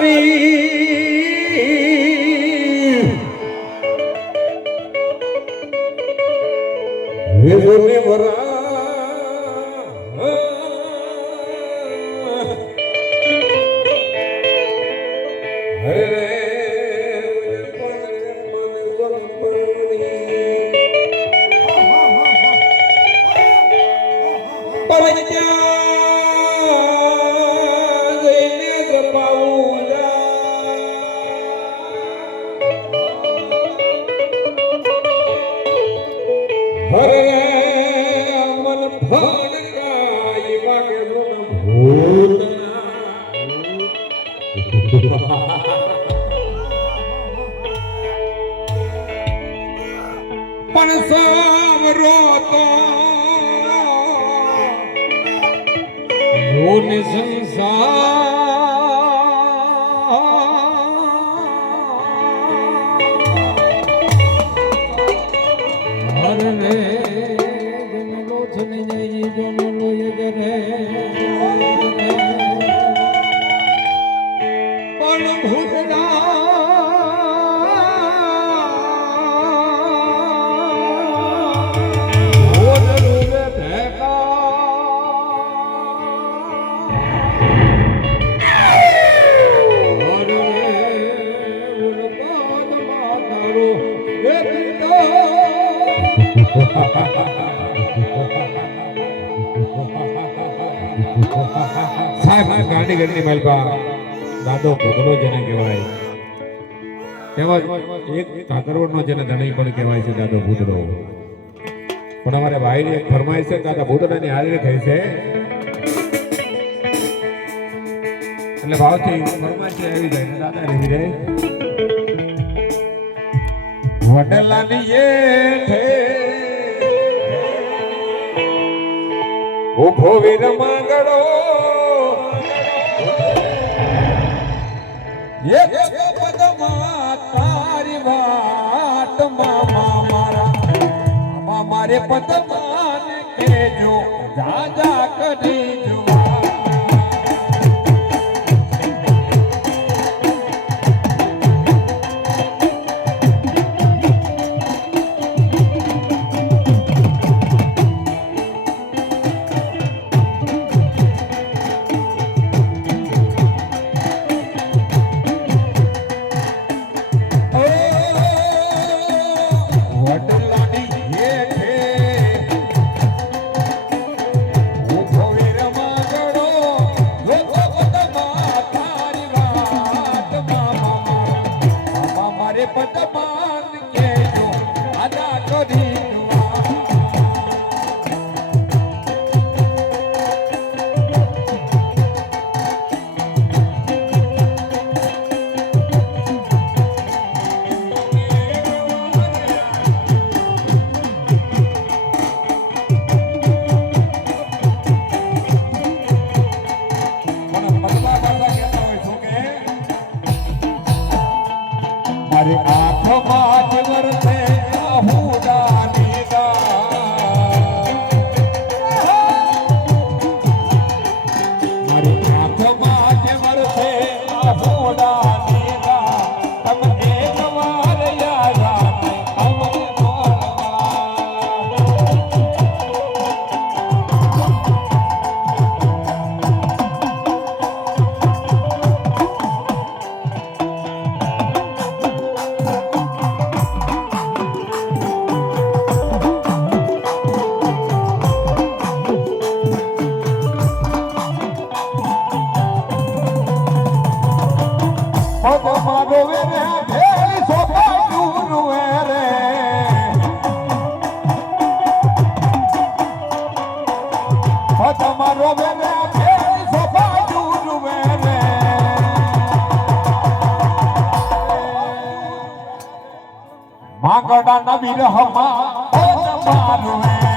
મારી હે જોને વરા સાવરો તો ભૂન સંસાર હર રે જનલો જઈ જનલો યગરે પણ સાહેબ ગાંડી ગઢની માલપા દાદો ભોગલો જેને કહેવાય. તેમજ એક કાતરવડનો જેને ધણી પણ કહેવાય છે દાદો ભૂતડો. પણ અમારે ભાઈની એક ફરમાય છે, દાદા ભૂતડાની હાજરી થઈ છે. એટલે ભાવથી ફરમાઈશ આવી જાય. દાદા આવી જાય. વડલાની એઠે ઊભો વીર માંગડો એક પદમાં તારી વાત મામા મારા. મામા મારે પદમાં કેજો દાદા કરી મામા મારી માંગડા નવી રહમા મારો